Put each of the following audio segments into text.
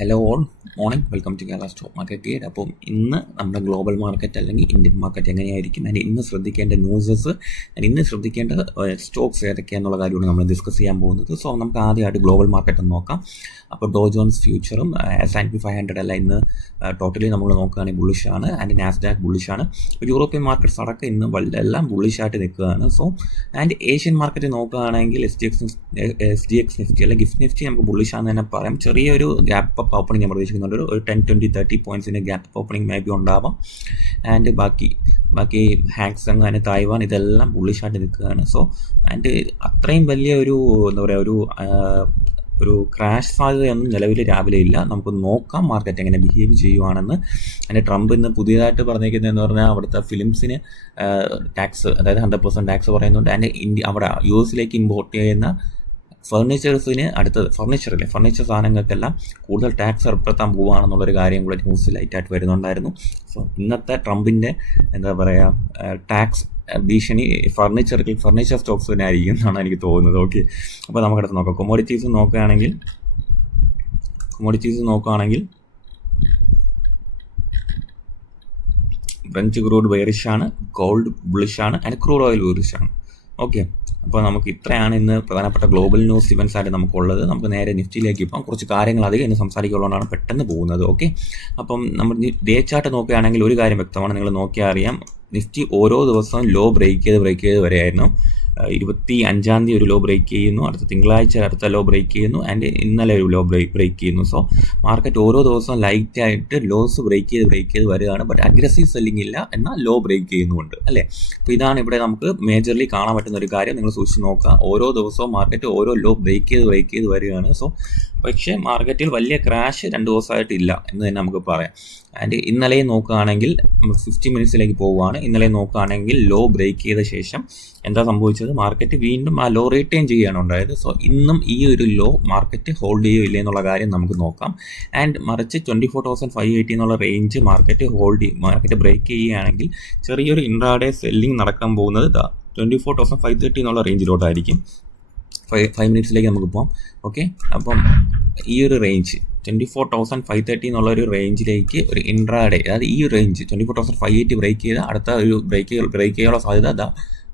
Hello all, morning. Welcome to Kerala stock market guide. അപ്പം ഇന്ന് നമ്മുടെ ഗ്ലോബൽ മാർക്കറ്റ് അല്ലെങ്കിൽ ഇന്ത്യൻ മാർക്കറ്റ് എങ്ങനെയായിരിക്കും, അതിന് ഇന്ന് ശ്രദ്ധിക്കേണ്ട ന്യൂസസ്, ഇന്ന് ശ്രദ്ധിക്കേണ്ട സ്റ്റോക്സ് ഏതൊക്കെയാണെന്നുള്ള കാര്യമാണ് നമ്മൾ ഡിസ്കസ് ചെയ്യാൻ പോകുന്നത്. സോ നമുക്ക് ആദ്യമായിട്ട് ഗ്ലോബൽ മാർക്കറ്റ് ഒന്ന് നോക്കാം. അപ്പോൾ ഡോ ജോൺസ് ഫ്യൂച്ചറും S&P 500 എല്ലാം ഇന്ന് ടോട്ടലി നമ്മൾ നോക്കുകയാണെങ്കിൽ ബുള്ളിഷാണ്. And Nasdaq ബുള്ളിഷാണ്. അപ്പോൾ യൂറോപ്യൻ മാർക്കറ്റ്സ് അടക്കം ഇന്ന് എല്ലാം ബുള്ളിഷായിട്ട് നിൽക്കുകയാണ്. സോ ആൻഡ് ഏഷ്യൻ മാർക്കറ്റ് നോക്കുകയാണെങ്കിൽ SGX നിഫ്റ്റി അല്ലെങ്കിൽ ഗിഫ്റ്റ് നിഫ്റ്റി നമുക്ക് ബുള്ളിഷാന്ന് തന്നെ പറയാം. ചെറിയൊരു ഗ്യാപ്പ് അപ്പ് ഓപ്പണിംഗ് ഞാൻ പ്രതീക്ഷിക്കുന്നുണ്ട്. ഒരു 10, 20, 30 പോയിന്റ്സിൻ്റെ gap up opening may be ഉണ്ടാവാം. ആൻഡ് ബാക്കി ഹാങ്സങ് ആൻഡ് തായ്വാൻ ഇതെല്ലാം ബുള്ളിഷായിട്ട് നിൽക്കുകയാണ്. സോ ആൻഡ് അത്രയും വലിയ ഒരു എന്താ പറയുക ഒരു ക്രാഷ് സാധ്യതയൊന്നും നിലവിൽ രാവിലെ ഇല്ല. നമുക്ക് നോക്കാം മാർക്കറ്റ് എങ്ങനെ ബിഹേവ് ചെയ്യുവാണെന്ന്. അതിൻ്റെ ട്രംപ് ഇന്ന് പുതിയതായിട്ട് പറഞ്ഞിരിക്കുന്നതെന്ന് പറഞ്ഞാൽ അവിടുത്തെ ഫിലിംസിന് ടാക്സ്, അതായത് 100% ടാക്സ് പറയുന്നുണ്ട്. അതിൻ്റെ അവിടെ US ഇമ്പോർട്ട് ചെയ്യുന്ന ഫർണിച്ചേഴ്സിന് ഫർണിച്ചർ സാധനങ്ങൾക്കെല്ലാം കൂടുതൽ ടാക്സ് ഏർപ്പെടുത്താൻ പോവുകയാണെന്നുള്ളൊരു കാര്യം കൂടെ ന്യൂസ് ലൈറ്റായിട്ട് വരുന്നുണ്ടായിരുന്നു. സോ ഇന്നത്തെ ട്രംപിൻ്റെ എന്താ പറയുക ടാക്സ് ഭീഷണി ഫർണിച്ചർ സ്റ്റോക്സിനെ ആയിരിക്കും എന്നാണ് എനിക്ക് തോന്നുന്നത്. ഓക്കെ, അപ്പോൾ നമുക്കടുത്ത് നോക്കാം. കൊമോഡിറ്റീസ് നോക്കുകയാണെങ്കിൽ ബ്രഞ്ച് ക്രൂഡ് ബെയറിഷാണ്, ഗോൾഡ് ബുള്ളിഷാണ്, ആൻഡ് ക്രൂഡ് ഓയിൽ ബുള്ളിഷാണ്. ഓക്കെ, അപ്പോൾ നമുക്ക് ഇത്രയാണ് ഇന്ന് പ്രധാനപ്പെട്ട ഗ്ലോബൽ ന്യൂസ് ഇവൻസ് ആയിട്ട് നമുക്കുള്ളത്. നമുക്ക് നേരെ നിഫ്റ്റിയിലേക്ക് പോകാം. കുറച്ച് കാര്യങ്ങൾ അധികം ഇന്ന് സംസാരിക്കുള്ളതുകൊണ്ടാണ് പെട്ടെന്ന് പോകുന്നത്. ഓക്കെ, അപ്പം നമ്മൾ ഡേ ചാർട്ട് നോക്കുകയാണെങ്കിൽ ഒരു കാര്യം വ്യക്തമാണ്. നിങ്ങൾ നോക്കിയാൽ അറിയാം, നിഫ്റ്റി ഓരോ ദിവസവും ലോ ബ്രേക്ക് ചെയ്ത് വരെയായിരുന്നു. 25-ാം തീയതി ഒരു ലോ ബ്രേക്ക് ചെയ്യുന്നു, അടുത്ത തിങ്കളാഴ്ച അടുത്ത ലോ ബ്രേക്ക് ചെയ്യുന്നു, ആൻഡ് ഇന്നലെ ഒരു ലോ ബ്രേക്ക് ചെയ്യുന്നു. സോ മാർക്കറ്റ് ഓരോ ദിവസവും ലൈറ്റായിട്ട് ലോസ് ബ്രേക്ക് ചെയ്ത് വരികയാണ്. ബട്ട് അഗ്രസീവ് സെല്ലിംഗ് ഇല്ല, എന്നാൽ ലോ ബ്രേക്ക് ചെയ്യുന്നുമുണ്ട് അല്ലേ. അപ്പോൾ ഇതാണ് ഇവിടെ നമുക്ക് മേജർലി കാണാൻ പറ്റുന്ന ഒരു കാര്യം. നിങ്ങൾ സൂക്ഷിച്ച് നോക്കുക, ഓരോ ദിവസവും മാർക്കറ്റ് ഓരോ ലോ ബ്രേക്ക് ചെയ്ത് വരികയാണ്. സോ പക്ഷേ മാർക്കറ്റിൽ വലിയ ക്രാഷ് 2 ദിവസമായിട്ടില്ല എന്ന് തന്നെ നമുക്ക് പറയാം. ആൻഡ് ഇന്നലെ നോക്കുകയാണെങ്കിൽ നമ്മൾ 50 മിനിറ്റ്സിലേക്ക് പോവുകയാണ്. ഇന്നലെ നോക്കുകയാണെങ്കിൽ ലോ ബ്രേക്ക് ചെയ്ത ശേഷം എന്താ സംഭവിച്ചത്, മാർക്കറ്റ് വീണ്ടും ആ ലോ റീറ്റെയിൻ ചെയ്യുകയാണ് ഉണ്ടായത്. സോ ഇന്നും ഈ ഒരു ലോ മാർക്കറ്റ് ഹോൾഡ് ചെയ്യോ ഇല്ലേ എന്നുള്ള കാര്യം നമുക്ക് നോക്കാം. ആൻഡ് മറിച്ച് 24,580 എന്നുള്ള റേഞ്ച് മാർക്കറ്റ് ബ്രേക്ക് ചെയ്യുകയാണെങ്കിൽ ചെറിയൊരു ഇൻട്രാഡേ സെല്ലിംഗ് നടക്കാൻ പോകുന്നത് 24,530 എന്നുള്ള റേഞ്ചിലോട്ടായിരിക്കും. 5 മിനിറ്റ്സിലേക്ക് നമുക്ക് പോകാം. ഓക്കെ, അപ്പം ഈ ഒരു റേഞ്ച് 24,530 എന്നുള്ള ഒരു റേഞ്ചിലേക്ക് ഒരു ഇൻട്രാഡേ, അതായത് ഈ റേഞ്ച് 24,580 ബ്രേക്ക് ചെയ്ത അടുത്ത ഒരു ബ്രേക്ക് ചെയ്യാനുള്ള സാധ്യത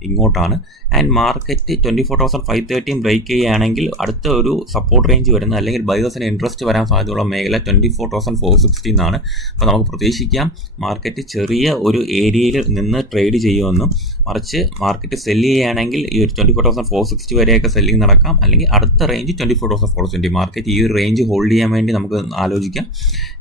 ഇങ്ങോട്ടാണ്. ആൻഡ് മാർക്കറ്റ് 24,530 ബ്രേക്ക് ചെയ്യുകയാണെങ്കിൽ അടുത്ത ഒരു സപ്പോർട്ട് റേഞ്ച് വരുന്നത്, അല്ലെങ്കിൽ ബയേഴ്സിന് ഇൻട്രസ്റ്റ് വരാൻ സാധ്യതയുള്ള മേഖല 24,460 എന്നാണ്. അപ്പോൾ നമുക്ക് പ്രതീക്ഷിക്കാം മാർക്കറ്റ് ചെറിയ ഒരു ഏരിയയിൽ നിന്ന് ട്രേഡ് ചെയ്യുമെന്നും, മറിച്ച് മാർക്കറ്റ് സെല്ല് ചെയ്യുകയാണെങ്കിൽ ഈ ഒരു 24,460 വരെയൊക്കെ സെല്ലിംഗ് നടക്കാം, അല്ലെങ്കിൽ അടുത്ത റേഞ്ച് 24,420. മാർക്കറ്റ് ഈ ഒരു റേഞ്ച് ഹോൾഡ് ചെയ്യാൻ വേണ്ടി നമുക്ക് ആലോചിക്കാം.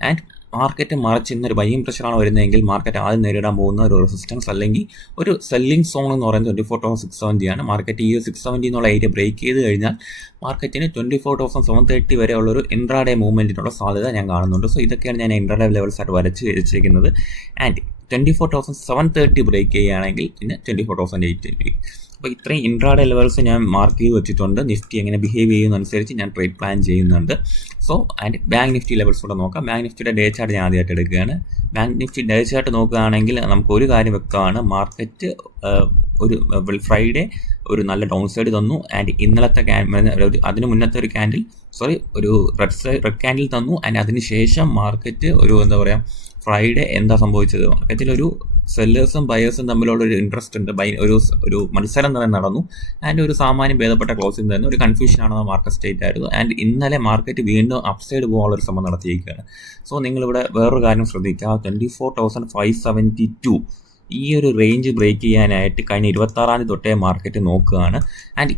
ആൻഡ് മാർക്കറ്റ് മറിച്ച് ഇന്നൊരു ബൈയിങ് പ്രഷറാണ് വരുന്നതെങ്കിൽ മാർക്കറ്റ് ആദ്യം നേരിടാൻ പോകുന്ന ഒരു റെസിസ്റ്റൻസ് അല്ലെങ്കിൽ ഒരു സെല്ലിംഗ് സോൺ എന്ന് പറയുന്നത് 24,670 ആണ്. മാർക്കറ്റ് ഈ 670 എന്നുള്ള ഏരിയ ബ്രേക്ക് ചെയ്ത് കഴിഞ്ഞാൽ മാർക്കറ്റിന് 24,730 വരെയുള്ളൊരു ഇൻട്രാഡേ മൂവ്മെൻറ്റിനുള്ള സാധ്യത ഞാൻ കാണുന്നുണ്ട്. സോ ഇതൊക്കെയാണ് ഞാൻ ഇൻട്രാഡേ ലെവൽസ് ആയിട്ട് വരച്ച് വെച്ചിരിക്കുന്നത്. ആൻഡ് 24,730 ബ്രേക്ക് ചെയ്യുകയാണെങ്കിൽ പിന്നെ 24,880. അപ്പോൾ ഇത്രയും ഇൻട്രാഡേ ലെവൽസ് ഞാൻ മാർക്ക് ചെയ്ത് വെച്ചിട്ടുണ്ട്. നിഫ്റ്റി എങ്ങനെ ബിഹേവ് ചെയ്യുന്നതനുസരിച്ച് ഞാൻ ട്രേഡ് പ്ലാൻ ചെയ്യുന്നുണ്ട്. So and bank Nifty levels കൂടെ നോക്കാം. ബാങ്ക് നിഫ്റ്റിയുടെ ഡേ ചാർട്ട് ഞാൻ ആദ്യമായിട്ട് എടുക്കുകയാണ്. ബാങ്ക് നിഫ്റ്റി ഡേ ചാർട്ട് നോക്കുകയാണെങ്കിൽ നമുക്കൊരു കാര്യം വ്യക്തമാണ്, മാർക്കറ്റ് ഒരു ഫ്രൈഡേ ഒരു നല്ല ഡൗൺ സൈഡ് തന്നു. ആൻഡ് ഇന്നലത്തെ അതിന് മുന്നത്തെ ഒരു റെഡ് ക്യാൻഡിൽ തന്നു. ആൻഡ് അതിന് ശേഷം മാർക്കറ്റ് ഒരു എന്താ പറയുക ഫ്രൈഡേ എന്താ സംഭവിച്ചത്, മാർക്കറ്റിലൊരു സെല്ലേഴ്സും ബയേഴ്സും തമ്മിലുള്ള ഒരു ഇൻട്രസ്റ്റ് ഉണ്ട്, ഒരു മത്സരം തന്നെ നടന്നു. ആൻഡ് ഒരു സാമാന്യം ഭേദപ്പെട്ട ക്ലോസിംഗ് തന്നെ ഒരു കൺഫ്യൂഷൻ ആണെന്ന് മാർക്കറ്റ് സ്റ്റേറ്റ് ആയിരുന്നു. ആൻഡ് ഇന്നലെ മാർക്കറ്റ് വീണ്ടും അപ്സൈഡ് പോകാനുള്ള ഒരു ശ്രമം നടത്തിയിരിക്കുകയാണ്. സോ നിങ്ങളിവിടെ വേറൊരു കാര്യം ശ്രദ്ധിക്കുക, 24,572 ഈ ഒരു റേഞ്ച് ബ്രേക്ക് ചെയ്യാനായിട്ട് കഴിഞ്ഞ 26-ാം തീയതി തൊട്ടേ മാർക്കറ്റ് നോക്കുകയാണ്. ആൻഡ്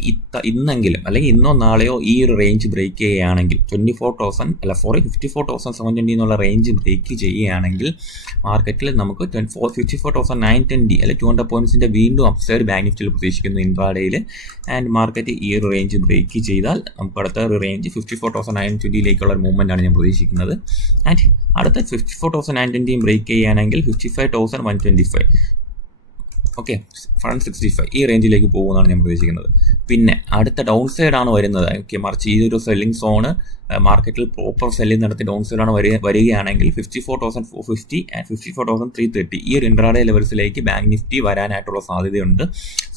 ഇന്നെങ്കിലും അല്ലെങ്കിൽ ഇന്നോ നാളെയോ ഈ ഒരു റേഞ്ച് ബ്രേക്ക് ചെയ്യുകയാണെങ്കിൽ 54,720 എന്നുള്ള റേഞ്ച് ബ്രേക്ക് ചെയ്യുകയാണെങ്കിൽ മാർക്കറ്റിൽ നമുക്ക് 54,920 അല്ലെങ്കിൽ 200 പോയിൻറ്റ്സിൻ്റെ വീണ്ടും അപ്സൈഡ് ബാങ്ക് നിഫ്റ്റിയിൽ പ്രതീക്ഷിക്കുന്നു ഇൻട്രാഡേയിൽ. ആൻഡ് മാർക്കറ്റ് ഈ ഒരു റേഞ്ച് ബ്രേക്ക് ചെയ്താൽ നമുക്ക് അടുത്ത ഒരു റേഞ്ച് 54,920 ഒരു മൂവ്മെൻ്റ് ആണ് ഞാൻ പ്രതീക്ഷിക്കുന്നത്. ആൻഡ് അടുത്ത 54,920 ബ്രേക്ക് ചെയ്യുകയാണെങ്കിൽ 55,125. ഓക്കെ, 165 ഈ റേഞ്ചിലേക്ക് പോകുമെന്നാണ് ഞാൻ പ്രതീക്ഷിക്കുന്നത്. പിന്നെ അടുത്ത ഡൗൺ സൈഡാണ് വരുന്നത്. ഓക്കെ, മറിച്ച് ഈ ഒരു സെല്ലിംഗ് സോണ് മാർക്കറ്റിൽ പ്രോപ്പർ സെല്ലിംഗ് നടത്തി ഡൗൺ സൈഡാണ് വരികയാണെങ്കിൽ 54,450 ആൻഡ് 54,330 ഈ ഒരു ഇൻട്രാഡേ ലെവൽസിലേക്ക് ബാങ്ക് നിഫ്റ്റി വരാനായിട്ടുള്ള സാധ്യതയുണ്ട്.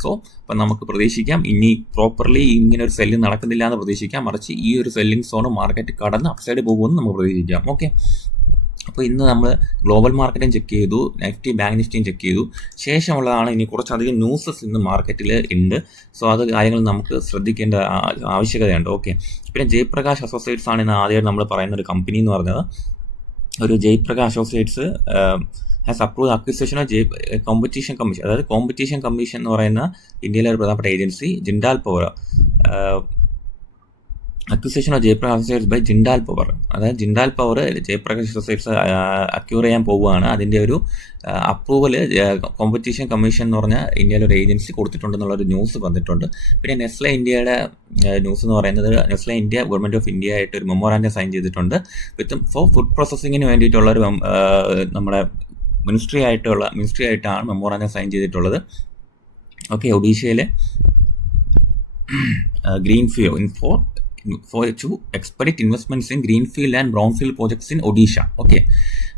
സോ അപ്പം നമുക്ക് പ്രതീക്ഷിക്കാം ഇനി പ്രോപ്പർലി ഇങ്ങനെ ഒരു സെല്ലിംഗ് നടക്കുന്നില്ല എന്ന് പ്രതീക്ഷിക്കാം, മറിച്ച് ഈ ഒരു സെല്ലിംഗ് സോണ് മാർക്കറ്റ് കടന്ന് അപ്സൈഡ് പോകുമെന്ന് നമുക്ക് പ്രതീക്ഷിക്കാം. ഓക്കെ, അപ്പോൾ ഇന്ന് നമ്മൾ ഗ്ലോബൽ മാർക്കറ്റും ചെക്ക് ചെയ്തു, നിഫ്റ്റി ബാങ്ക് നിഫ്റ്റിയും ചെക്ക് ചെയ്തു. ശേഷമുള്ളതാണ് ഇനി കുറച്ചധികം ന്യൂസസ് ഇന്ന് മാർക്കറ്റിൽ ഉണ്ട്. സോ അത് കാര്യങ്ങൾ നമുക്ക് ശ്രദ്ധിക്കേണ്ട ആവശ്യകതയുണ്ട്. ഓക്കെ, പിന്നെ ജയപ്രകാശ് അസോസിയേറ്റ്സ് ആണ് ഇന്ന് ആദ്യം നമ്മൾ പറയുന്ന ഒരു കമ്പനി എന്ന് പറഞ്ഞത്. ഒരു Jaiprakash associates has approve acquisition of competition commission. അതായത് കോമ്പറ്റീഷൻ കമ്മീഷൻ എന്ന് പറയുന്ന ഇന്ത്യയിലെ ഒരു പ്രധാനപ്പെട്ട agency Jindal power acquisition of Jaiprakash associates by Jindal power. അതായത് Jindal power Jaiprakash associates acquire ചെയ്യാൻ പോവുകയാണ്. അതിൻ്റെ ഒരു അപ്രൂവൽ കോമ്പറ്റീഷൻ കമ്മീഷൻ എന്ന് പറഞ്ഞാൽ ഇന്ത്യയിലെ ഒരു ഏജൻസി കൊടുത്തിട്ടുണ്ടെന്നുള്ളൊരു ന്യൂസ് വന്നിട്ടുണ്ട്. പിന്നെ നെസ്ലെ ഇന്ത്യയുടെ ന്യൂസ് എന്ന് പറയുന്നത് Nestle India government of India ആയിട്ട് ഒരു മെമ്മോറാൻഡം സൈൻ ചെയ്തിട്ടുണ്ട് വിത്ത് ഫോർ ഫുഡ് പ്രോസസ്സിങ്ങിന് വേണ്ടിയിട്ടുള്ള ഒരു നമ്മുടെ മിനിസ്ട്രി ആയിട്ടാണ് മെമ്മോറാൻഡം സൈൻ ചെയ്തിട്ടുള്ളത്. ഓക്കെ, ഒഡീഷയിലെ greenfield for to expedite investments in greenfield and brownfield projects in Odisha. Okay,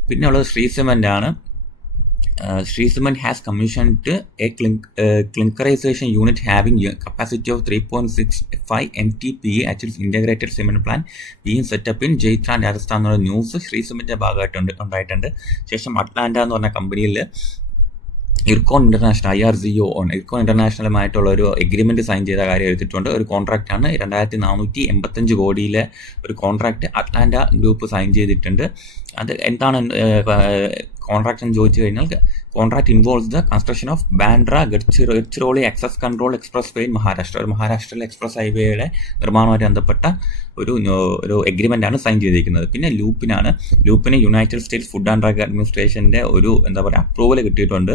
പിന്നെ ഉള്ളത് ശ്രീ സിമൻ്റ് ആണ്. Shree cement has commissioned a clinkerisation unit having capacity of 3.65 MTPA at its integrated cement plant being set up in Jaitaran Rajasthan എന്നുള്ള news Shri സിമൻ്റിൻ്റെ ഭാഗമായിട്ട് ഉണ്ടായിട്ടുണ്ട്. ശേഷം Atlanta എന്ന് പറഞ്ഞ കമ്പനിയിൽ ഇർക്കോൺ ഇൻ്റർനാഷണൽ IRZO ഇർക്കോൺ ഇൻ്റർനാഷണലുമായിട്ടുള്ള ഒരു എഗ്രിമെൻറ്റ് സൈൻ ചെയ്ത കാര്യം എടുത്തിട്ടുണ്ട്. ഒരു കോൺട്രാക്റ്റാണ് 2,485 കോടിയിലെ ഒരു കോൺട്രാക്റ്റ് അറ്റ്ലാന്റ ഗ്രൂപ്പ് സൈൻ ചെയ്തിട്ടുണ്ട്. അത് എന്താണ് കോൺട്രാക്ട് എന്ന് ചോദിച്ചു കഴിഞ്ഞാൽ contract involves the construction of Bandra Gadchiroli access control express way in Maharashtra. ഒരു മഹാരാഷ്ട്രയിലെ എക്സ്പ്രസ് ഹൈവേയുടെ നിർമ്മാണവുമായി ബന്ധപ്പെട്ട ഒരു എഗ്രിമെൻ്റ് ആണ് സൈൻ ചെയ്തിരിക്കുന്നത്. പിന്നെ ലൂപ്പിന് united states food and drug അഡ്മിനിസ്ട്രേഷൻ്റെ ഒരു അപ്രൂവൽ കിട്ടിയിട്ടുണ്ട്.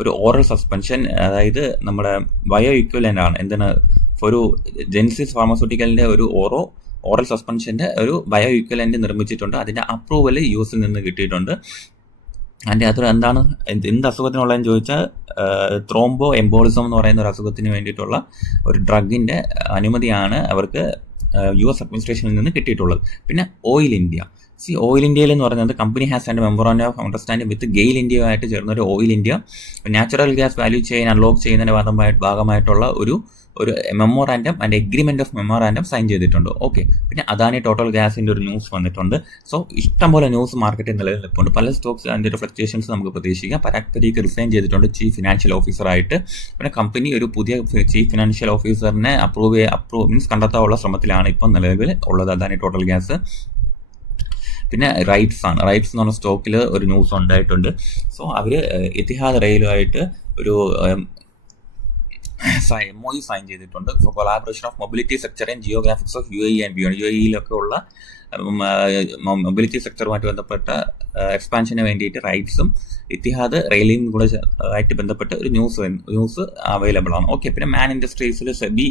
ഒരു ഓറൽ സസ്പെൻഷൻ, അതായത് നമ്മുടെ ബയോ ഇക്വലൻ്റ് ആണ്. എന്താണ് ഒരു ജെൻസിസ് ഫാർമസ്യൂട്ടിക്കലിൻ്റെ ഒരു ഓറൽ സസ്പെൻഷൻ്റെ ഒരു ബയോ ഇക്വലൻ്റ് നിർമ്മിച്ചിട്ടുണ്ട്. അതിൻ്റെ അപ്രൂവൽ US നിന്ന് കിട്ടിയിട്ടുണ്ട്. അതിൻ്റെ അത് എന്ത് അസുഖത്തിനുള്ളതെന്ന് ചോദിച്ചാൽ ത്രോംബോ എംബോളിസം എന്ന് പറയുന്ന ഒരു അസുഖത്തിന് വേണ്ടിയിട്ടുള്ള ഒരു ഡ്രഗിൻ്റെ അനുമതിയാണ് അവർക്ക് US അഡ്മിനിസ്ട്രേഷനിൽ നിന്ന് കിട്ടിയിട്ടുള്ളത്. പിന്നെ ഓയിൽ ഇന്ത്യയിൽ എന്ന് പറയുന്നത് company has and memorandum of understanding with GAIL ഇന്ത്യയുമായിട്ട് ചേർന്ന ഒരു Oil India natural gas value chain unlock ചെയ്യുന്നതിൻ്റെ ഭാഗമായിട്ടുള്ള ഒരു memorandum and agreement of memorandum sign ചെയ്തിട്ടുണ്ട്. ഓക്കെ, പിന്നെ അദാനി ടോട്ടൽ ഗ്യാസിൻ്റെ ഒരു ന്യൂസ് വന്നിട്ടുണ്ട്. സോ ഇഷ്ടംപോലെ ന്യൂസ് മാർക്കറ്റിൽ നിലനിൽപ്പുണ്ട്. പല സ്റ്റോക്സ് അതിൻ്റെ ഒരു ഫ്ലക്ച്വേഷൻസ് നമുക്ക് പ്രതീക്ഷിക്കാം. പരാഗ് പരീഖ് റിസൈൻ ചെയ്തിട്ടുണ്ട് ചീഫ് ഫിനാൻഷ്യൽ ഓഫീസറായിട്ട്. പിന്നെ കമ്പനി ഒരു പുതിയ ചീഫ് ഫിനാൻഷ്യൽ ഓഫീസറിനെ മീൻസ് കണ്ടെത്താനുള്ള ശ്രമത്തിലാണ് ഇപ്പം നിലവിൽ ഉള്ളത് അദാനി ടോട്ടൽ ഗ്യാസ്. പിന്നെ റൈറ്റ്സ് എന്ന് പറഞ്ഞ സ്റ്റോക്കിൽ ഒരു ന്യൂസ് ഉണ്ടായിട്ടുണ്ട്. സോ അവർ എത്തിഹാദ് റെയിലുമായിട്ട് ഒരു MOU സൈൻ ചെയ്തിട്ടുണ്ട് for collaboration of mobility sector and geographics of UAE and beyond. UAEയിലൊക്കെ ഉള്ള മൊബിലിറ്റി സെക്ടറുമായിട്ട് ബന്ധപ്പെട്ട എക്സ്പാൻഷന് വേണ്ടിയിട്ട് റൈറ്റ്സും ഇത്തിഹാദ് റെയിലും കൂടെ ആയിട്ട് ബന്ധപ്പെട്ട് ഒരു ന്യൂസ് അവൈലബിൾ ആണ്. ഓക്കെ, പിന്നെ മാൻ ഇൻഡസ്ട്രീസിൽ സെബി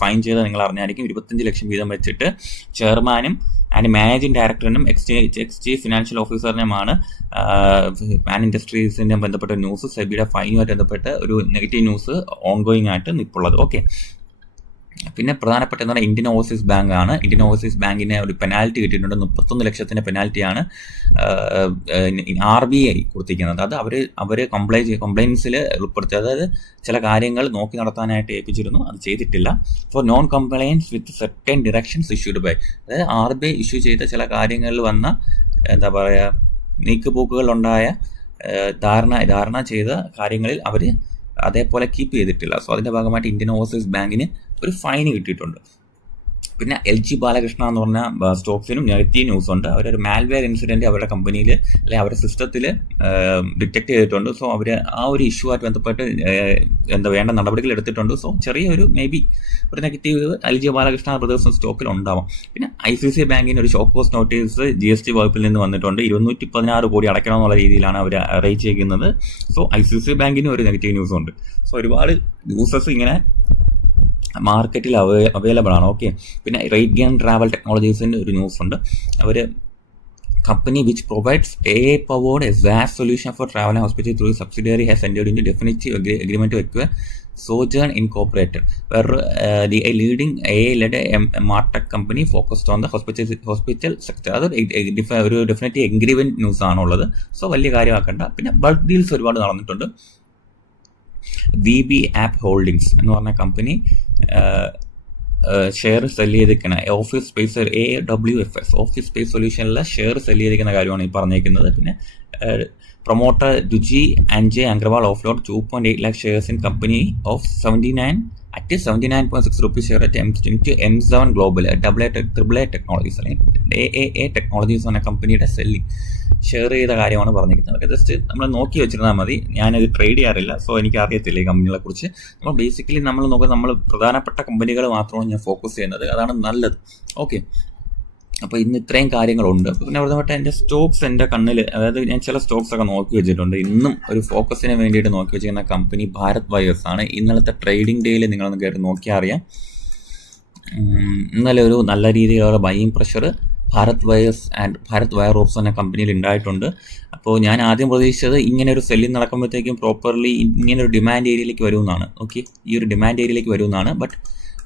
ഫൈൻ ചെയ്ത് നിങ്ങൾ അറിഞ്ഞായിരിക്കും. 25 ലക്ഷം വീതം വെച്ചിട്ട് ചെയർമാനും ആൻഡ് മാനേജിംഗ് ഡയറക്ടറിനും എക്സ് ചീഫ് ഫിനാൻഷ്യൽ ഓഫീസറിനുമാണ് മാൻ ഇൻഡസ്ട്രീസിനെ ബന്ധപ്പെട്ട ന്യൂസ് സെബിയുടെ ഫൈനുമായിട്ട് ബന്ധപ്പെട്ട് ഒരു നെഗറ്റീവ് ന്യൂസ് ഓൺഗോയിങ് ആയിട്ട് നിൽപ്പുള്ളത്. ഓക്കെ, പിന്നെ പ്രധാനപ്പെട്ട എന്ന് പറഞ്ഞാൽ ഇന്ത്യൻ ഓവർസീസ് ബാങ്ക് ആണ്. ഇന്ത്യൻ ഓവർസീസ് ബാങ്കിന് ഒരു പെനാൽറ്റി കിട്ടിയിട്ടുണ്ട്. 31 ലക്ഷത്തിൻ്റെ പെനാൽറ്റിയാണ് RBI കൊടുത്തിരിക്കുന്നത്. അത് അവർ കംപ്ലൈൻസിൽ ഉൾപ്പെടുത്തി, അതായത് ചില കാര്യങ്ങൾ നോക്കി നടത്താനായിട്ട് ഏൽപ്പിച്ചിരുന്നു, അത് ചെയ്തിട്ടില്ല. For non compliance with certain directions issued by, അതായത് RBI ഇഷ്യൂ ചെയ്ത ചില കാര്യങ്ങളിൽ വന്ന നീക്കുപോക്കുകളുണ്ടായ ധാരണ ചെയ്ത കാര്യങ്ങളിൽ അവർ അതേപോലെ കീപ്പ് ചെയ്തിട്ടില്ല. സോ അതിൻ്റെ ഭാഗമായിട്ട് ഇന്ത്യൻ ഓവർസീസ് ബാങ്കിന് ഒരു ഫൈൻ കിട്ടിയിട്ടുണ്ട്. പിന്നെ LG ബാലകൃഷ്ണ എന്ന് പറഞ്ഞ സ്റ്റോക്സിനും നെഗറ്റീവ് ന്യൂസ് ഉണ്ട്. അവരൊരു മാൽവെയർ ഇൻസിഡൻറ്റ് അവരുടെ കമ്പനിയിൽ അല്ലെങ്കിൽ അവരുടെ സിസ്റ്റത്തിൽ ഡിറ്റക്ട് ചെയ്തിട്ടുണ്ട്. സോ അവർ ആ ഒരു ഇഷ്യൂ ആയിട്ട് ബന്ധപ്പെട്ട് വേണ്ട നടപടികൾ എടുത്തിട്ടുണ്ട്. സോ ചെറിയൊരു ഒരു നെഗറ്റീവ് LG ബാലകൃഷ്ണ ബ്രദേഴ്സ് സ്റ്റോക്കിൽ ഉണ്ടാവാം. പിന്നെ ICICI ബാങ്കിന് ഒരു ഷോക്ക് കോസ്റ്റ് നോട്ടീസ് GST വകുപ്പിൽ നിന്ന് വന്നിട്ടുണ്ട്. 216 കോടി അടയ്ക്കണമെന്നുള്ള രീതിയിലാണ് അവർ അറിയിച്ച് ചെയ്യുന്നത്. സോ ICICI ബാങ്കിന് ഒരു നെഗറ്റീവ് ന്യൂസ് ഉണ്ട്. സോ ഒരുപാട് ന്യൂസസ് ഇങ്ങനെ മാർക്കറ്റിൽ അവൈലബിൾ ആണ്. ഓക്കെ, പിന്നെ റേറ്റ് ഗെയിൻ ട്രാവൽ ടെക്നോളജീസിൻ്റെ ഒരു ന്യൂസ് ഉണ്ട്. അവർ company which provides AI-powered SaaS solution for travel and hospitality through a subsidiary has entered into definitive agreement to acquire Sojourn Incorporated, where a leading AI-led MarTech company focused on the hospital sector. അത് ഒരു definitely agreement news ആണുള്ളത്. So വലിയ കാര്യമാക്കണ്ട. പിന്നെ bulk deals ഒരുപാട് നടന്നിട്ടുണ്ട്. VB app holdings എന്ന് പറഞ്ഞ company share sell ചെയ്തിരിക്കുന്ന office space AWFS office space സൊല്യൂഷനിലെ ഷെയർ സെല് ചെയ്തിരിക്കുന്ന കാര്യമാണ് ഈ പറഞ്ഞേക്കുന്നത്. പിന്നെ promoter Ruchi Anjay Agrawal offload 2.8 lakh shares in company of 79.6 rupees share at M7 Global AAA Technologies അല്ലെങ്കിൽ AAA Technologies എന്ന കമ്പനിയുടെ സെല്ലിംഗ് ഷെയർ ചെയ്ത കാര്യമാണ് പറഞ്ഞിരിക്കുന്നത്. ജസ്റ്റ് നമ്മൾ നോക്കി വെച്ചിരുന്നാൽ മതി. ഞാനത് ട്രേഡ് ചെയ്യാറില്ല, സോ എനിക്ക് അറിയത്തില്ല ഈ കമ്പനികളെ കുറിച്ച്. നമ്മൾ ബേസിക്കലി നമ്മൾ പ്രധാനപ്പെട്ട കമ്പനികൾ മാത്രമാണ് ഞാൻ ഫോക്കസ് ചെയ്യുന്നത്. അതാണ് നല്ലത്. ഓക്കെ, അപ്പോൾ ഇന്ന് ഇത്രയും കാര്യങ്ങളുണ്ട്. പിന്നെ പ്രധാനപ്പെട്ട എൻ്റെ സ്റ്റോക്സ് എൻ്റെ കണ്ണിൽ, അതായത് ഞാൻ ചില സ്റ്റോക്സ് ഒക്കെ നോക്കി വെച്ചിട്ടുണ്ട്. ഇന്നും ഒരു ഫോക്കസിന് വേണ്ടിയിട്ട് നോക്കി വെച്ചിരിക്കുന്ന കമ്പനി ഭാരത് വയേഴ്സ് ആണ്. ഇന്നലത്തെ ട്രേഡിംഗ് ഡേയിൽ നിങ്ങളൊന്ന് കയറി നോക്കിയാൽ അറിയാം. ഇന്നലെ ഒരു നല്ല രീതിയിലുള്ള buying pressure Bharat wires and Bharat wire ropes എന്ന കമ്പനിയിൽ ഉണ്ടായിട്ടുണ്ട്. അപ്പോൾ ഞാൻ ആദ്യം പ്രതീക്ഷിച്ചത് ഇങ്ങനെ ഒരു സെല്ലിംഗ് നടക്കുമ്പോഴത്തേക്കും പ്രോപ്പർലി ഇങ്ങനെ ഒരു ഡിമാൻഡ് ഏരിയയിലേക്ക് വരുമെന്നാണ്. ഓക്കെ, ഈ ഒരു ഡിമാൻഡ് ഏരിയയിലേക്ക് വരുമെന്നാണ്. ബട്ട്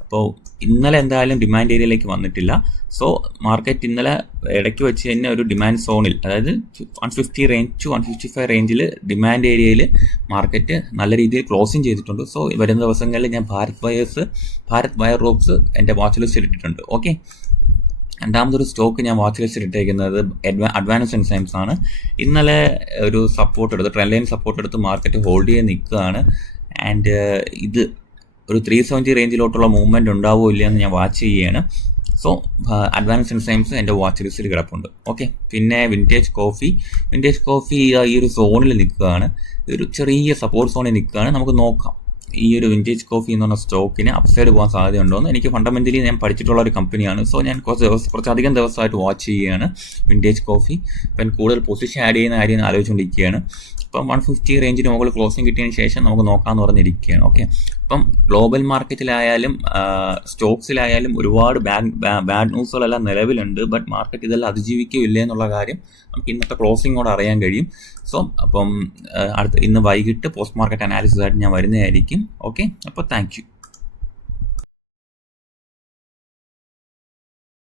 അപ്പോൾ ഇന്നലെ എന്തായാലും ഡിമാൻഡ് ഏരിയയിലേക്ക് വന്നിട്ടില്ല. സോ മാർക്കറ്റ് ഇന്നലെ ഇടയ്ക്ക് വെച്ച് തന്നെ ഒരു ഡിമാൻഡ് സോണിൽ, അതായത് 150 റേഞ്ച് ടു 155 റേഞ്ചിൽ ഡിമാൻഡ് ഏരിയയിൽ മാർക്കറ്റ് നല്ല രീതിയിൽ ക്ലോസിങ് ചെയ്തിട്ടുണ്ട്. സോ വരുന്ന ദിവസങ്ങളിൽ ഞാൻ ഭാരത് വയർ റോപ്സ് എൻ്റെ വാച്ച് ലിസ്റ്റിൽ ഇട്ടിട്ടുണ്ട്. ഓക്കെ, രണ്ടാമതൊരു സ്റ്റോക്ക് ഞാൻ വാച്ച് ലിസ്റ്റിൽ ഇട്ടേക്കുന്നത് അഡ്വാൻസ് എൻസൈംസ് ആണ്. ഇന്നലെ ഒരു സപ്പോർട്ട് എടുത്ത്, ട്രെൻഡ് ലൈൻ സപ്പോർട്ട് എടുത്ത് മാർക്കറ്റ് ഹോൾഡ് ചെയ്ത് നിൽക്കുകയാണ്. ആൻഡ് ഇത് ഒരു 370 റേഞ്ചിലോട്ടുള്ള മൂവ്മെൻറ്റ് ഉണ്ടാവുമോ ഇല്ലയെന്ന് ഞാൻ വാച്ച് ചെയ്യുകയാണ്. സോ അഡ്വാൻസ് എൻസൈംസ് എൻ്റെ വാച്ച് ലിസ്റ്റിൽ കിടപ്പുണ്ട്. ഓക്കെ, പിന്നെ വിൻറ്റേജ് കോഫി ഈ ഒരു സോണിൽ നിൽക്കുകയാണ്, ഒരു ചെറിയ സപ്പോർട്ട് സോണിൽ നിൽക്കുകയാണ്. നമുക്ക് നോക്കാം ഈ ഒരു വിൻറ്റേജ് കോഫി എന്ന് പറഞ്ഞ സ്റ്റോക്കിന് അപ്സൈഡ് പോകാൻ സാധ്യതയുണ്ടോയെന്ന്. എനിക്ക് ഫണ്ടമെൻ്റലി ഞാൻ പഠിച്ചിട്ടുള്ള ഒരു കമ്പനിയാണ്. സോ ഞാൻ കുറച്ചധികം ദിവസമായിട്ട് വാച്ച് ചെയ്യുകയാണ് വിൻറ്റേജ് കോഫി. അപ്പം കൂടുതൽ പൊസിഷൻ ആഡ് ചെയ്യുന്ന കാര്യം ആലോചിച്ചുകൊണ്ടിരിക്കുകയാണ്. ഇപ്പം 150 റേഞ്ചിന് മുകളിൽ ക്ലോസിങ് കിട്ടിയതിന് ശേഷം നമുക്ക് നോക്കാമെന്ന് പറഞ്ഞിരിക്കുകയാണ്. ഓക്കെ, ഇപ്പം ഗ്ലോബൽ മാർക്കറ്റിലായാലും സ്റ്റോക്സിലായാലും ഒരുപാട് ബാഡ് ന്യൂസുകളെല്ലാം നിലവിലുണ്ട്. ബട്ട് മാർക്കറ്റ് ഇതെല്ലാം അതിജീവിക്കില്ല എന്നുള്ള കാര്യം നമുക്ക് ഇന്നത്തെ ക്ലോസിങ്ങോടെ അറിയാൻ കഴിയും. സോ അപ്പം ഇന്ന് വൈകിട്ട് പോസ്റ്റ് മാർക്കറ്റ് അനാലിസിസ് ആയിട്ട് ഞാൻ വരുന്നതായിരിക്കും. ഓക്കെ, അപ്പോൾ താങ്ക് യു.